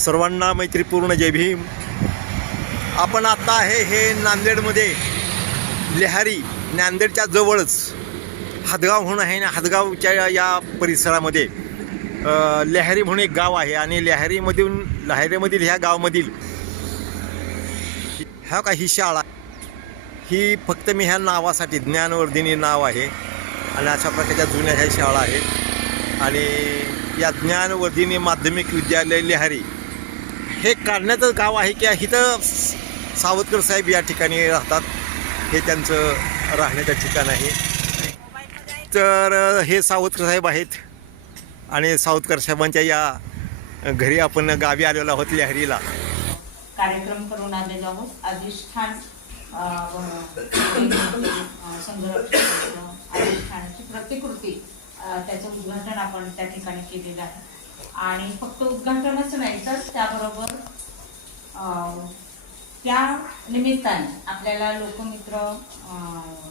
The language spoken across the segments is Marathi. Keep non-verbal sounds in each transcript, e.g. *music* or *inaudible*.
सर्वांना मैत्रीपूर्ण जय भीम. आपण आता आहे हे नांदेडमध्ये. लेहारी नांदेडच्या जवळच. हादगाव म्हणून आहे ना हादगावच्या या परिसरामध्ये. अ, लेहारी म्हणून एक गाव आहे आणि लेहारीमधून लहारीमधील ह्या गावामधील. ह्या का ही शाळा. ही फक्त मी ह्या नावासाठी ज्ञानवर्धिनी नाव आहे. आणि अशा प्रकारच्या जुन्या ह्या शाळा आहेत. आणि या ज्ञानवर्धिनी माध्यमिक विद्यालय लेहारी. हे काढण्याचं गाव आहे की इथं स- सावतकर साहेब या ठिकाणी राहतात. हे त्यांचं राहण्याचं ठिकाण आहे. तर हे सावतकर साहेब आहेत. आणि सावतकर साहेबांच्या या घरी आपण गावी आलेलो आहोत लहरीला. कार्यक्रम करून आलेलो आहोत अधिष्ठान अं, अधिष्ठानाची प्रतिकृती त्याचं उद्घाटन आपण त्या ठिकाणी केलेलं आहे. आणि फक्त उद्घाटनच नाही तर त्याबरोबर त्या निमित्ताने आपल्याला लोकमित्र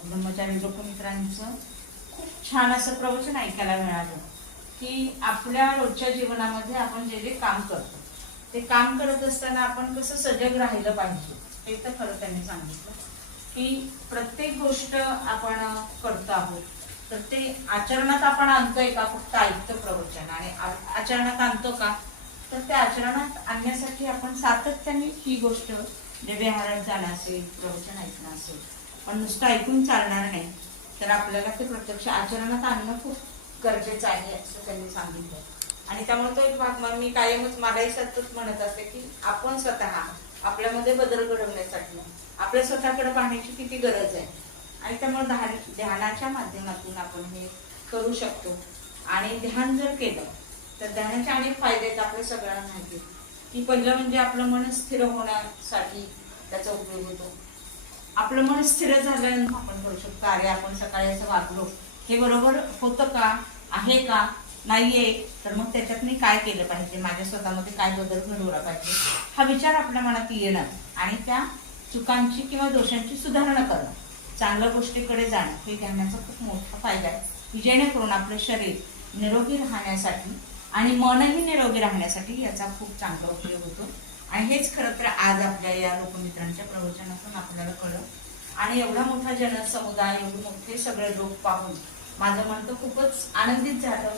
ब्रह्मचारी लोकमित्रांचं खूप छान असं प्रवचन ऐकायला मिळालं की आपल्या रोजच्या जीवनामध्ये आपण जे जे काम करतो ते काम करत असताना आपण कसं सजग राहिलं पाहिजे हे तर खरं त्यांनी सांगितलं की प्रत्येक गोष्ट आपण करतो आहोत. तर ते आचरणात आपण आणतोय का? फक्त ऐकतो प्रवचन आणि आचरणात आणतो का? तर ते आचरणात आणण्यासाठी आपण सातत्याने ही गोष्ट जे जाणं असेल प्रवचन ऐकणं असेल पण नुसतं ऐकून चालणार नाही. तर आपल्याला ते प्रत्यक्ष आचरणात आणणं खूप गरजेचं आहे असं त्यांनी सांगितलं. आणि त्यामुळे तो एक भाग मग मी कायमच मलाही सतत म्हणत असते की आपण स्वतः आपल्यामध्ये बदल घडवण्यासाठी आपल्या स्वतःकडे पाहण्याची किती गरज आहे. आणि त्यामुळे ध्यान ध्यानाच्या माध्यमातून आपण हे करू शकतो. आणि ध्यान जर केलं तर ध्यानाचे अनेक फायदे आहेत आपल्या सगळ्यांना माहिती आहेत. की पहिलं म्हणजे आपलं मन स्थिर होण्यासाठी त्याचा उपयोग होतो. आपलं मन स्थिर झालं आपण करू शकतो. अरे आपण सकाळी असं वागलो. हे बरोबर होतं का? आहे का? नाहीये. तर मग त्याच्यात मी काय केलं पाहिजे? माझ्या स्वतःमध्ये काय बदल घडवला पाहिजे? हा विचार आपल्या मनात येणं आणि त्या चुकांची किंवा दोषांची सुधारणा करणं. चांगल्या गोष्टीकडे जाणं हे ध्यानाचा खूप मोठा फायदा आहे. जेणेकरून आपलं शरीर निरोगी राहण्यासाठी आणि मनही निरोगी राहण्यासाठी याचा खूप चांगला उपयोग होतो. आणि हेच खरं तर आज आपल्या या लोकमित्रांच्या प्रवचनातून आपल्याला कळलं. आणि एवढा मोठा जनसमुदाय एवढे मोठे सगळे लोक पाहून माझं मन तर खूपच आनंदित झालं.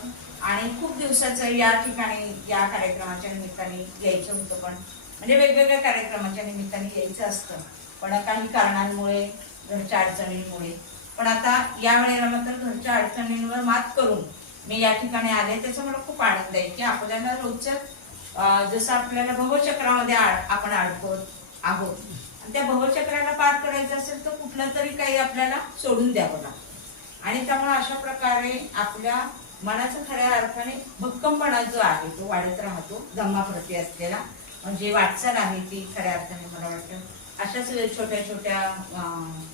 आणि खूप दिवसाचं या ठिकाणी या कार्यक्रमाच्या निमित्ताने यायचं होतं पण. म्हणजे वेगवेगळ्या कार्यक्रमाच्या निमित्ताने यायचं असतं. पण काही कारणांमुळे घरच्या अडचणींमुळे. पण आता या वेळेला मात्र घरच्या अडचणींवर मात करून मी या ठिकाणी आले. त्याचा मला खूप आनंद आहे की आपल्याला रोजच्या जसं आपल्याला भवचक्रामध्ये आपण अडकत आहोत. आणि त्या भवचक्राला पार करायचं असेल तर कुठलं तरी काही आपल्याला सोडून द्यावं लागतं. आणि त्यामुळे अशा प्रकारे आपल्या मनाचा खऱ्या अर्थाने भक्कमपणा जो आहे तो वाढत राहतो. धम्माप्रती असलेला. म्हणजे वाटचाल आहे ती खऱ्या अर्थाने मला वाटतं. अशाच छोट्या छोट्या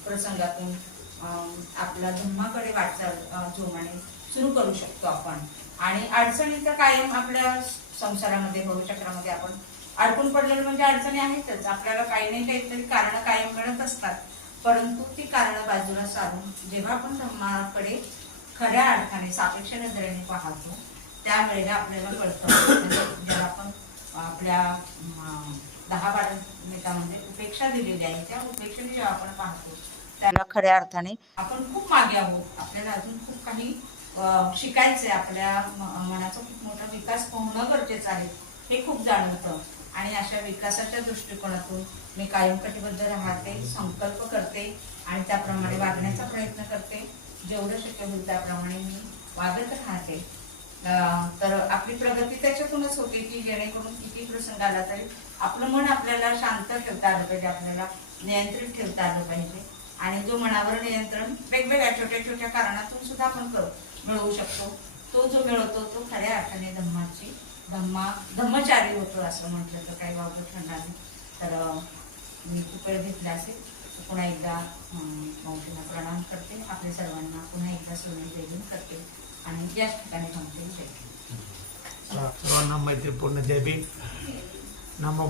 प्रसंगातून आपला धम्माकडे वाटचाल जोमाने सुरू करू शकतो आपण. आणि अडचणी तर कायम आपल्या संसारामध्ये भविष्यक्रामध्ये आपण अडकून पडलेलं म्हणजे अडचणी आहेतच. आपल्याला काही नाही काहीतरी कारण कायम मिळत असतात. परंतु ती कारण बाजूला सारून जेव्हा आपण धम्माकडे खऱ्या अर्थाने सापेक्ष नजरेने पाहतो त्यावेळेला आपल्याला कळतं. म्हणजे ज्याला आपण आपल्या दहा बारा मिनिटांमध्ये उपेक्षा दिलेली आहे. त्या उपेक्षेने जेव्हा आपण पाहतो त्याला खऱ्या अर्थाने आपण खूप मागे आहोत. आपल्याला अजून खूप काही अं, शिकायचंय. आपल्या मनाचा खूप मोठा विकास होणं गरजेचं आहे हे खूप जाणवतं. आणि अशा विकासाच्या दृष्टिकोनातून मी कायम कटिबद्ध राहते संकल्प करते आणि त्याप्रमाणे वागण्याचा प्रयत्न करते. जेवढं शक्य होईल त्याप्रमाणे मी वागत राहते. तर आपली प्रगती त्याच्यातूनच होते की जेणेकरून किती प्रसंग आला तरी आपलं मन आपल्याला शांत ठेवता आलं पाहिजे आपल्याला नियंत्रित ठेवता आलं पाहिजे. आणि जो मनावर नियंत्रण वेगवेगळ्या छोट्या छोट्या कारणातून सुद्धा आपण कर मिळवू शकतो. तो जो मिळवतो तो खऱ्या अर्थाने धम्माची धम्मा धम्मचारी होतो असं म्हटलं तर काही बाबत ठरणार नाही. तर मी खूप वेळ घेतला असेल पुन्हा एकदा अं, प्रणाम करते. आपल्या सर्वांना पुन्हा एकदा सोने देऊन करते. आणि याच ठिकाणी थांबते सर्वांना मैत्रीपूर्ण जय भीम. नमो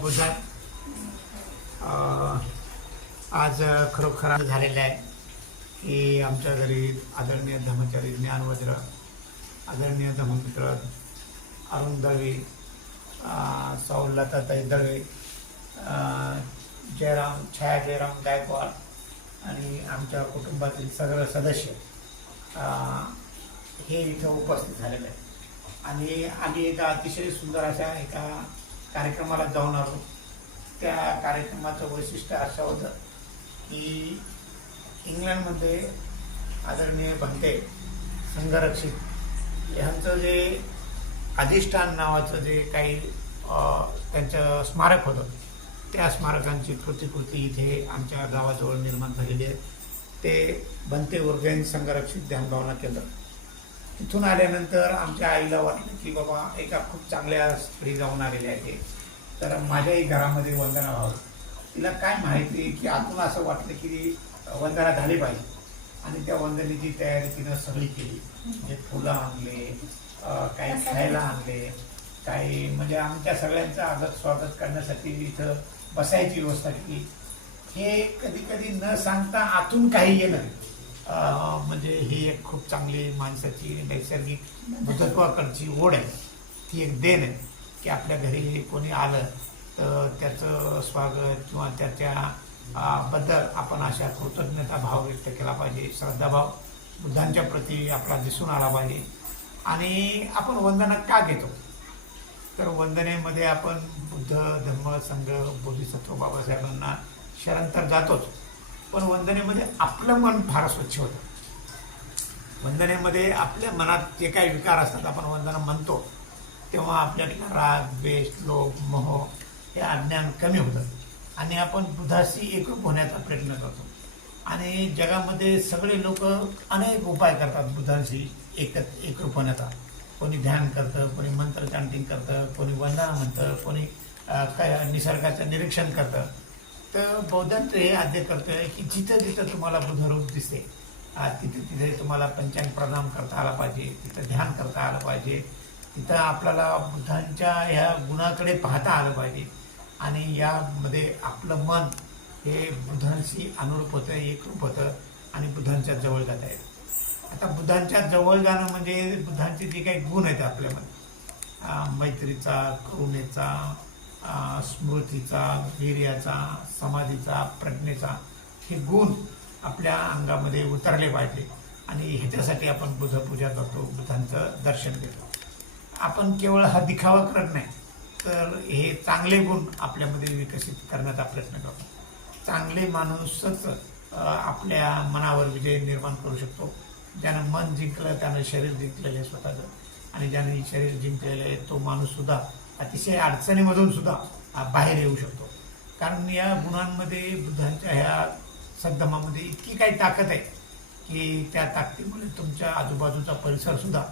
आज खरोखर झालेलं आहे की आमच्या घरी आदरणीय धर्मचारी ज्ञानवज्र आदरणीय धर्ममित्र अरुण दळवी सौलताताई दळवे जयराम छाया जयराम गायकवाड आणि आमच्या कुटुंबातील सगळे सदस्य हे इथं उपस्थित झालेलं आहे. आणि आम्ही एका अतिशय सुंदर अशा एका कार्यक्रमाला जाऊन आलो. त्या कार्यक्रमाचं वैशिष्ट्य असं होतं की इंग्लंडमध्ये आदरणीय भंते संघरक्षित यांचं जे अधिष्ठान नावाचं जे काही त्यांचं स्मारक होतं त्या स्मारकांची प्रतिकृती इथे आमच्या गावाजवळ निर्माण झालेली आहे. ते बनते उर्गेन संघरक्षित ध्यानभावना केंद्र. तिथून आल्यानंतर आमच्या आईला वाटलं की बाबा एका खूप चांगल्या स्त्री जाऊन आलेल्या आहे तर माझ्याही घरामध्ये वंदना व्हावं. तिला काय माहिती की आतून असं वाटलं की वंदना झाली पाहिजे. आणि त्या वंदनेची तयारी तिनं सगळी केली. म्हणजे फुलं आणले काही खायला आणले काही म्हणजे आमच्या सगळ्यांचं आगत स्वागत करण्यासाठी इथं बसायची व्यवस्था केली. हे कधी कधी न सांगता आतून काही येणं. म्हणजे ही एक खूप चांगली माणसाची नैसर्गिक बुद्धत्वाकडची ओढ आहे. ती एक देण आहे की आपल्या घरी कोणी आलं तर त्याचं स्वागत किंवा त्याच्या बद्दल आपण अशा कृतज्ञता भाव व्यक्त केला पाहिजे श्रद्धाभाव बुद्धांच्या प्रती आपला दिसून आला पाहिजे. आणि आपण वंदना का घेतो? तर वंदनेमध्ये आपण बुद्ध धम्म संघ बोधिसत्व बाबासाहेबांना शरण तर जातोच. पण वंदनेमध्ये आपलं मन फार स्वच्छ होतं. वंदनेमध्ये आपल्या मनात जे काही विकार असतात आपण वंदना म्हणतो तेव्हा आपल्यातला राग द्वेष लोभ मोह हे अज्ञान कमी होतं. आणि आपण बुद्धाशी एकरूप होण्याचा प्रयत्न करतो. आणि जगामध्ये सगळे लोक अनेक उपाय करतात बुधांशी एक एकरूप होण्याचा. कोणी ध्यान करतं कोणी मंत्र चांटिंग करतं कोणी वंदना म्हणतं कोणी काय निसर्गाचं निरीक्षण करतं. तर बौद्धांचं हे आद्य करतं की जिथं जिथं तुम्हाला बुद्धरूप दिसते तिथे तिथे तुम्हाला पंचांग प्रणाम करता आला पाहिजे तिथं ध्यान करता आलं पाहिजे तिथं आपल्याला बुद्धांच्या ह्या गुणाकडे पाहता आलं पाहिजे. आणि यामध्ये आपलं मन हे बुद्धांशी अनुरूप होतं एकरूप होतं आणि बुद्धांच्या जवळ जाता येतं. आता बुद्धांच्या जवळ जाणं म्हणजे बुद्धांचे जे काही गुण आहेत आपल्यामध्ये मैत्रीचा करुणेचा स्मृतीचा वीर्याचा समाधीचा प्रज्ञेचा हे गुण आपल्या अंगामध्ये उतरले पाहिजे. आणि ह्याच्यासाठी आपण बुधपूजा करतो बुद्धांचं दर्शन घेतो. आपण केवळ हा दिखावा करत नाही तर हे चांगले गुण आपल्यामध्ये विकसित करण्याचा प्रयत्न करतो. चांगले माणूसच आपल्या मनावर विजय निर्माण करू शकतो. ज्यानं मन जिंकलं त्यानं शरीर जिंकलेलं आहे स्वतःचं. आणि ज्याने शरीर जिंकलेलं आहे तो माणूससुद्धा अतिशय अडचणीमधून सुद्धा बाहेर येऊ शकतो. कारण या गुणांमध्ये बुद्धांच्या ह्या सद्धमामध्ये इतकी काही ताकद आहे की त्या ताकदीमुळे तुमच्या आजूबाजूचा परिसरसुद्धा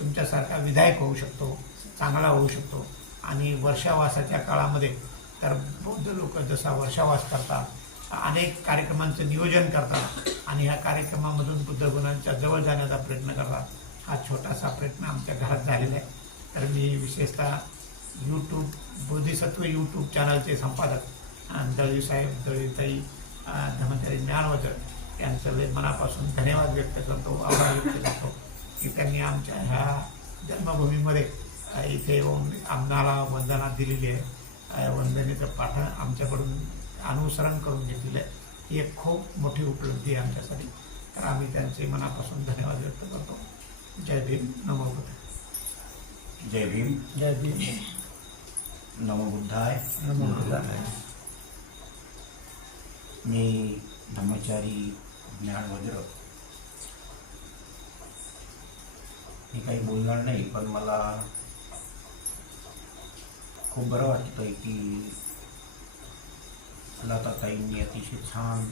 तुमच्यासारखा विधायक होऊ शकतो चांगला होऊ शकतो. आणि वर्षावासाच्या काळामध्ये तर बौद्ध लोक जसा वर्षावास करतात अनेक कार्यक्रमांचं नियोजन करतात आणि ह्या कार्यक्रमामधून बुद्ध गुणांच्या जवळ जाण्याचा प्रयत्न करतात. हा छोटासा प्रयत्न आमच्या घरात झालेला आहे. तर मी विशेषतः यूट्यूब बोधिसत्व यूट्यूब चॅनलचे संपादक अं, दळवी साहेब दळवीताई अं, धर्मचारी ज्ञानवचर यांचं लय मनापासून धन्यवाद व्यक्त करतो आभार व्यक्त करतो की त्यांनी आमच्या ह्या जन्मभूमीमध्ये इथे येऊन आम्हाला वंदना दिलेली आहे. वंदनेचं पाठ आमच्याकडून अनुसरण करून घेतलेलं आहे. ही एक खूप मोठी उपलब्धी आहे आमच्यासाठी. तर आम्ही त्यांचे मनापासून धन्यवाद व्यक्त करतो. जय भीम. नमो जय भीम. जय भीम. नमो बुद्धाय. नमो बुद्धाय. मी ब्रह्मचारी ज्ञानवज्र. मी काही बोलणार नाही पण मला खूप बरं वाटतंय की लताताईंनी अतिशय छान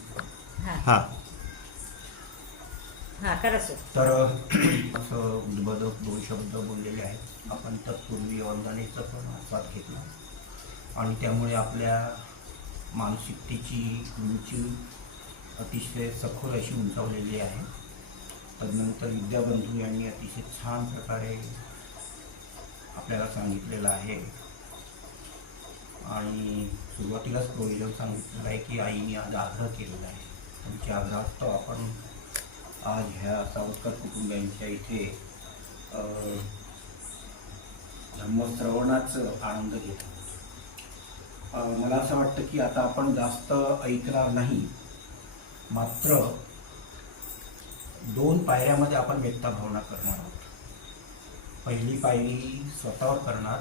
हा करा सर. तर *clears throat* असं उद्बोधक दोन शब्द बोललेले आहेत. आपण तत्पूर्वी वंदनेचा पण आस्वाद घेतला. आणि त्यामुळे आपल्या मानसिकतेची उंची अतिशय सखोल अशी उंचावलेली आहे. तदनंतर विद्याबंधू यांनी अतिशय छान प्रकारे आपल्याला सांगितलेलं आहे. आणि सुरुवातीलाच प्रोविजन सांगितलेलं आहे की आईने आज आग्रह केलेला आहे. त्यांच्या आग्रहास्तव आपण आज ह्या सावरकर कुटुंबियांच्या इथे धर्मश्रवणाचं आनंद घेत मला असं वाटतं की आता आपण जास्त ऐकणार नाही मात्र दोन पायऱ्यामध्ये आपण व्यक्ता भावना करणार आहोत. पहिली पायरी स्वतःवर करणार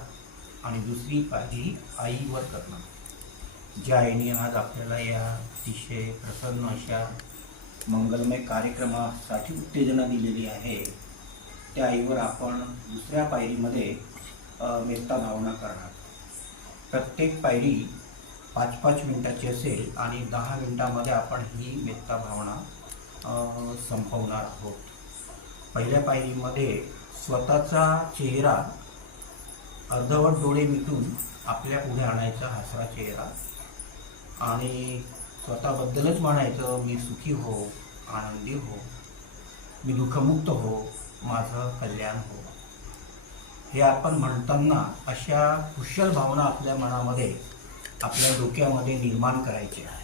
आणि दुसरी पायरी आईवर करणार. ज्या आईने आज आपल्याला या अतिशय प्रसन्न अशा मंगलमय कार्यक्रमासाठी उत्तेजना दिलेली आहे. त्या आईवर आपण दुसऱ्या पायरीमध्ये मेत्ता भावना करणार. प्रत्येक पायरी पाच पाच मिनिटाची असेल आणि दहा मिनिटामध्ये आपण ही मेत्ता भावना संपवणार आहोत. पहिल्या पायरीमध्ये स्वतःचा चेहरा अर्धवट डोळे मिटून आपल्या पुढे आणायचा हसरा चेहरा आणि स्वतःबद्दलच म्हणायचं मी सुखी हो आनंदी हो मी दुःखमुक्त हो माझं कल्याण हो. हे आपण म्हणताना अशा कुशल भावना आपल्या मनामध्ये आपल्या डोक्यामध्ये निर्माण करायच्या आहे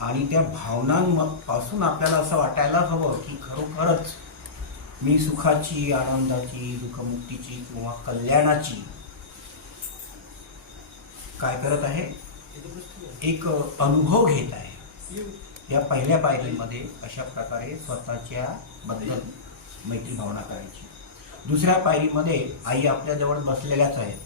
आणि त्या भावनांपासून आपल्याला असं वाटायला हवं की खरोखरच मी सुखाची आनंदाची दुःखमुक्तीची किंवा कल्याणाची काय करत आहे? एक अनुभव घेत आहे. या पहिल्या पायरीमध्ये अशा प्रकारे स्वतःच्या बद्दल मैत्री भावना करायची. दुसऱ्या पायरीमध्ये आई आपल्याजवळ बसलेल्याच आहेत.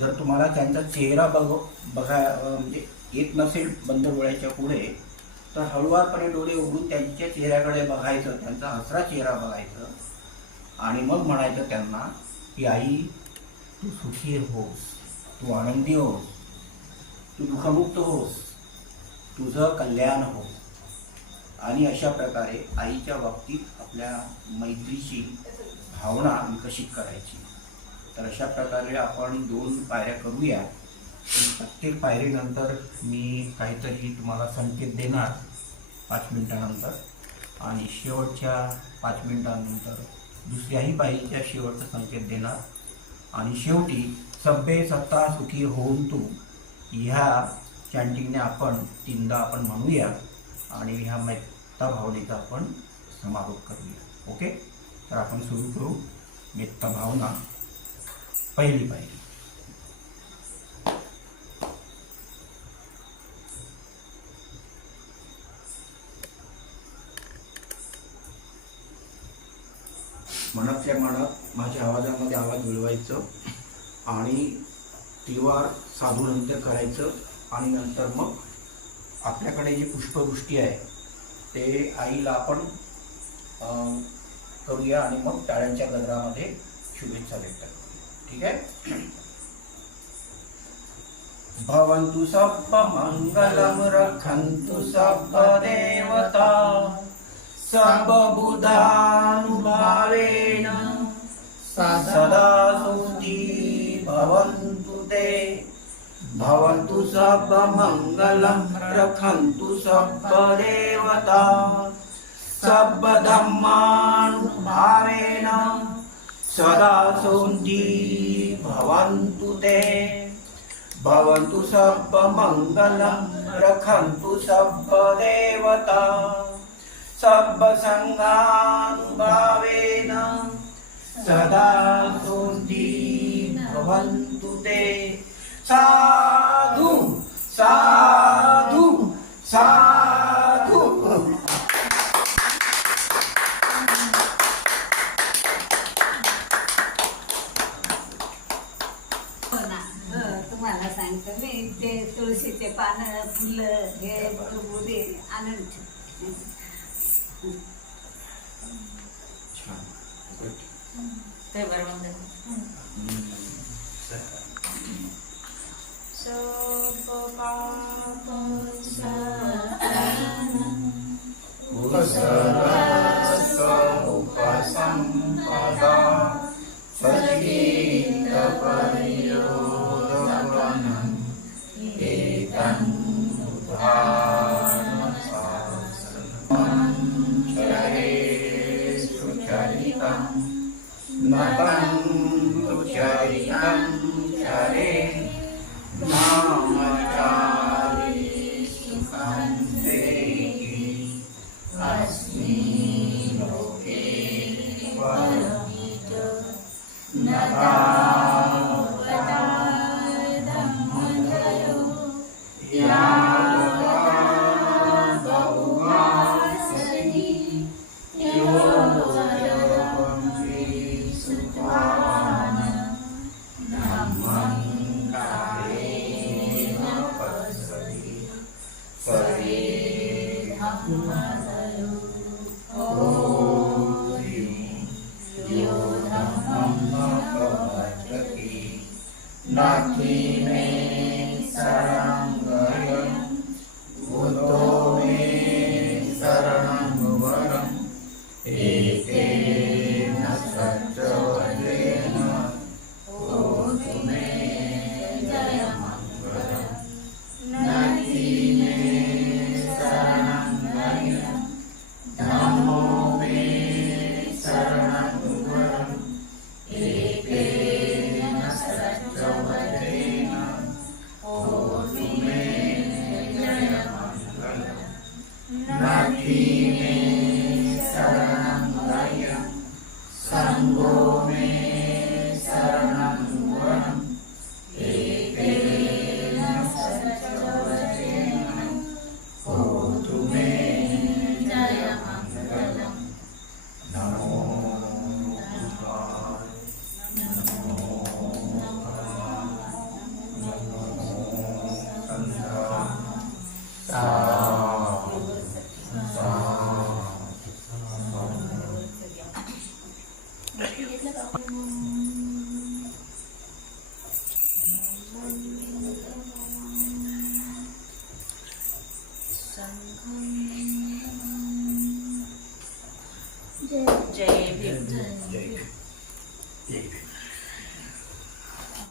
जर तुम्हाला त्यांचा चेहरा बघ बघा म्हणजे येत नसेल बंद डोळ्याच्या पुढे तर हळुवारपणे डोळे उघडून त्यांच्या चेहऱ्याकडे बघायचं त्यांचा हसरा चेहरा बघायचं आणि मग म्हणायचं त्यांना की आई तू सुखी होस तू आनंदी होस तू दुःखमुक्त होस तुझं कल्याण हो. आणि अशा प्रकारे आईच्या बाबतीत आपल्या मैत्रीची भावना विकसित करायची. तर अशा प्रकारे आपण दोन पायऱ्या करूया. प्रत्येक पायरीनंतर मी काहीतरी तुम्हाला संकेत देणार पाच मिनिटानंतर. आणि शेवटच्या पाच मिनिटांनंतर दुसऱ्याही पायरीच्या शेवटचा संकेत देणार. आणि शेवटी सभ्य सत्ता सुखी होऊन तू ह्या चॅन्टिंगने आपण तीनदा आपण म्हणूया आणि ह्या मेत्ता भावनेचा आपण समारोप करूया. ओके तर आपण सुरू करू मेत्ता भावना. पहिली पायरी. मनातल्या मनात माझ्या आवाजामध्ये आवाज मिळवायचं आणि त्रिवार साधू करायचं आणि नंतर मग आपल्याकडे जी पुष्पवृष्टी आहे ते आईला आपण करूया आणि मग टाळ्यांच्या गजरामध्ये शुभेच्छा व्यक्त ठीक आहे? भवन्तु सप्प मङ्गलं रक्षन्तु सप्प देवता सर्वबुधानुभावेन सदा सुखी भवन्तु ते। भवन्तु सर्वमङ्गलं रक्षन्तु सर्वदेवता सर्वधर्मानुभावेन सदा सुखी भवन्तु ते। भवन्तु सर्वमङ्गलं रक्षन्तु सर्वदेवता सर्वसङ्गानुभावेन सदा सुखी भवन्तु ते साधु Santo,